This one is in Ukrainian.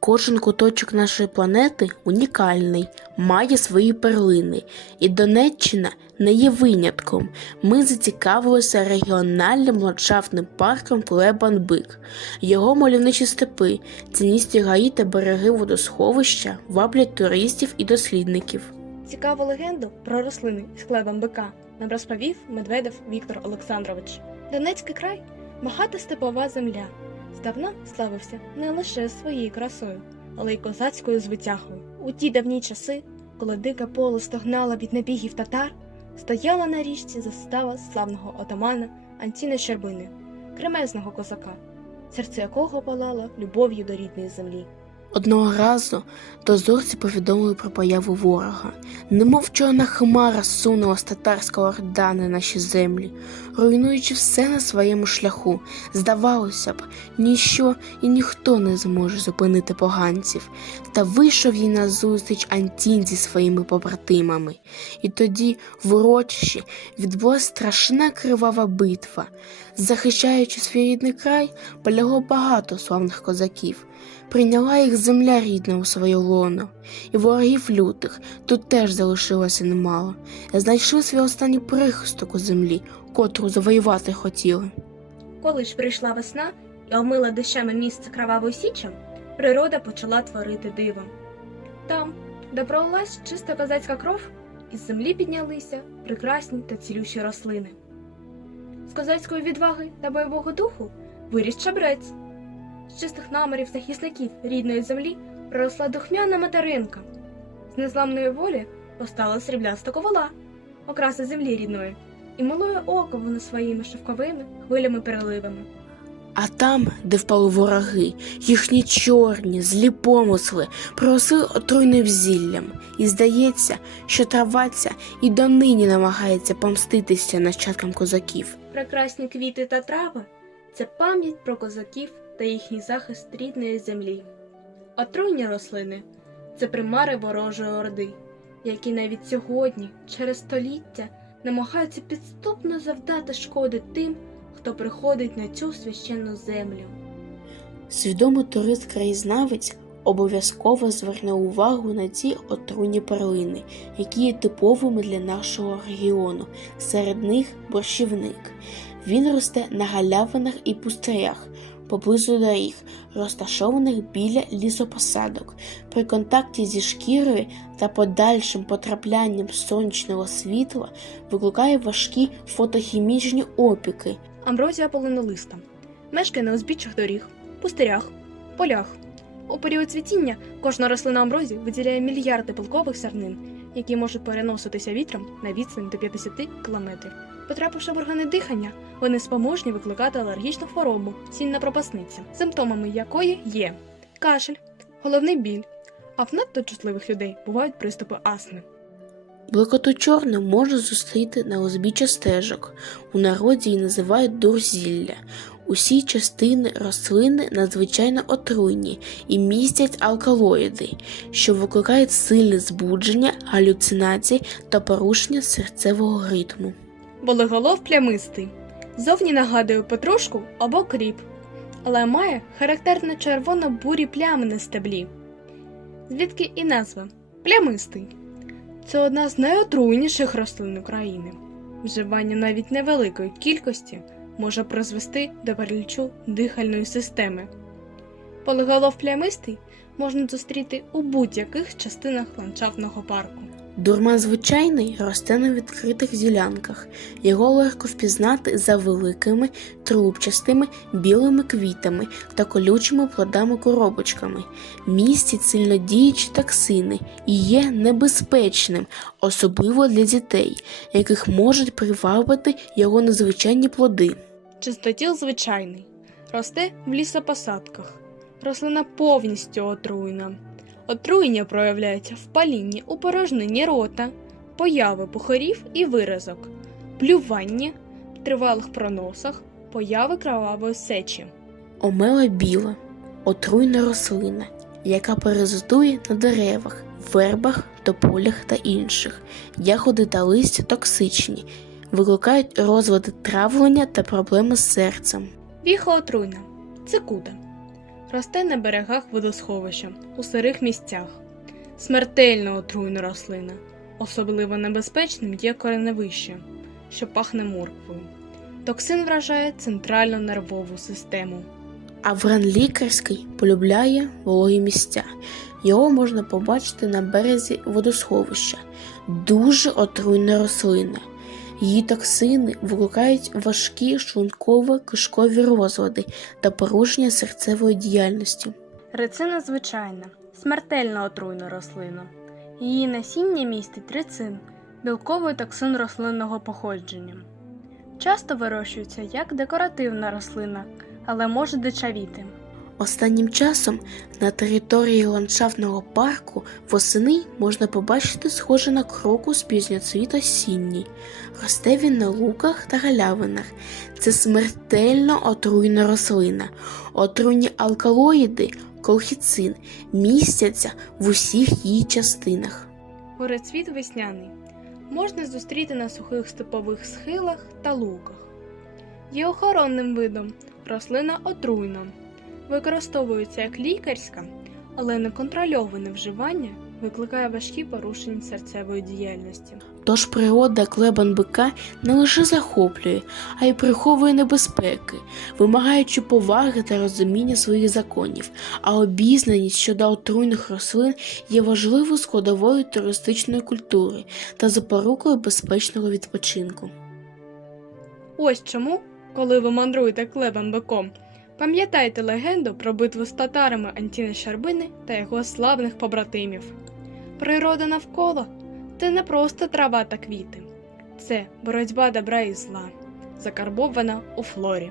Кожен куточок нашої планети унікальний, має свої перлини, і Донеччина не є винятком. Ми зацікавилися регіональним ландшафтним парком Плебанбик. Його мальовничі степи, цінністі гаї та береги водосховища ваблять туристів і дослідників. Цікаву легенду про рослини з хлебом нам розповів Медведев Віктор Олександрович. Донецький край багата степова земля. Здавна славився не лише своєю красою, але й козацькою звитягою. У ті давні часи, коли дике поле стогнало від набігів татар, стояла на річці застава славного отамана Антіна Щербини, кремезного козака, серце якого палало любов'ю до рідної землі. Одного разу дозорці повідомили про появу ворога. Немов чорна хмара сунула з татарського орда на наші землі, руйнуючи все на своєму шляху. Здавалося б, ніщо і ніхто не зможе зупинити поганців. Та вийшов їй назустріч Антін зі своїми побратимами. І тоді в урочищі відбулася страшна кривава битва. Захищаючи свій рідний край, полягло багато славних козаків. Прийняла їх земля рідна у своє лоно, і ворогів лютих тут теж залишилося немало. Знайшли свій останній прихисток у землі, котру завоювати хотіли. Коли ж прийшла весна і омила дощами місце кровавою січем, природа почала творити диво. Там, де пролилась чиста козацька кров, із землі піднялися прекрасні та цілющі рослини. З козацької відваги та бойового духу виріс чабрець. З чистих намірів захисників рідної землі проросла духмяна материнка. З незламної волі постала срібляста ковала, окраса землі рідної, і милує око воно своїми шовковими хвилями переливами. А там, де впали вороги, їхні чорні, злі помисли проросли отруйним зіллям, і здається, що траваця і донині намагається помститися нащадкам козаків. Прекрасні квіти та трави це пам'ять про козаків та їхній захист рідної землі. Отруйні рослини це примари ворожої орди, які навіть сьогодні, через століття, намагаються підступно завдати шкоди тим, хто приходить на цю священну землю. Свідомий турист-краєзнавець обов'язково зверне увагу на ці отруйні перлини, які є типовими для нашого регіону. Серед них борщівник. Він росте на галявинах і пустирях, поблизу доріг, розташованих біля лісопосадок. При контакті зі шкірою та подальшим потраплянням сонячного світла викликає важкі фотохімічні опіки, Амброзія полинолиста мешкає на узбіччях доріг, пустирях, полях. У період цвітіння кожна рослина амброзії виділяє мільярди пилкових зернин, які можуть переноситися вітром на відстань до 50 кілометрів. Потрапивши в органи дихання, вони спроможні викликати алергічну хворобу, сільна пропасниця, симптомами якої є кашель, головний біль, а в надто чутливих людей бувають приступи астми. Бликоту чорну можна зустріти на узбіччя стежок. У народі її називають дурзілля. Усі частини рослини надзвичайно отруйні і містять алкалоїди, що викликають сильне збудження, галюцинації та порушення серцевого ритму. Болеголов плямистий. Зовні нагадує петрушку або кріп, але має характерно червоно-бурі плями на стеблі. Звідки і назва плямистий. Це одна з найотруйніших рослин України. Вживання навіть невеликої кількості може призвести до паралічу дихальної системи. Полеголов плямистий можна зустріти у будь-яких частинах ландшафтного парку. Дурман звичайний росте на відкритих ділянках. Його легко впізнати за великими, трубчастими білими квітами та колючими плодами-коробочками. Містять сильнодіючі токсини і є небезпечним, особливо для дітей, яких можуть привабити його незвичайні плоди. Чистотіл звичайний. Росте в лісопосадках. Рослина повністю отруйна. Отруєння проявляється в палінні у порожнині рота, появи пухарів і виразок, плюванні, тривалих проносах, появи кровавої сечі. Омела біла, отруйна рослина, яка паразитує на деревах, вербах, тополях та інших. Ягоди та листя токсичні, викликають розлади травлення та проблеми з серцем. Віха отруйна. Цикуда. Росте на берегах водосховища, у сирих місцях. Смертельно отруйна рослина. Особливо небезпечним є кореневище, що пахне морквою. Токсин вражає центральну нервову систему. Авран лікарський полюбляє вологі місця. Його можна побачити на березі водосховища. Дуже отруйна рослина. Її токсини викликають важкі шлунково-кишкові розлади та порушення серцевої діяльності. Рецина звичайна, смертельно отруйна рослина. Її насіння містить рецин, білковий токсин рослинного походження. Часто вирощується як декоративна рослина, але може дичавіти. Останнім часом на території ландшафтного парку восени можна побачити схоже на крокус пізньоцвіт осінній. Росте він на луках та галявинах. Це смертельно отруйна рослина. Отруйні алкалоїди, колхіцин, містяться в усіх її частинах. Горецвіт весняний можна зустріти на сухих степових схилах та луках. Є охоронним видом рослина отруйна. Використовується як лікарська, але неконтрольоване вживання викликає важкі порушення серцевої діяльності. Тож природа клебан бика не лише захоплює, а й приховує небезпеки, вимагаючи поваги та розуміння своїх законів, а обізнаність щодо отруйних рослин є важливою складовою туристичної культури та запорукою безпечного відпочинку. Ось чому, коли ви мандруєте клебом биком, пам'ятайте легенду про битву з татарами Антіна Щербини та його славних побратимів. Природа навколо це не просто трава та квіти, це боротьба добра і зла, закарбована у флорі.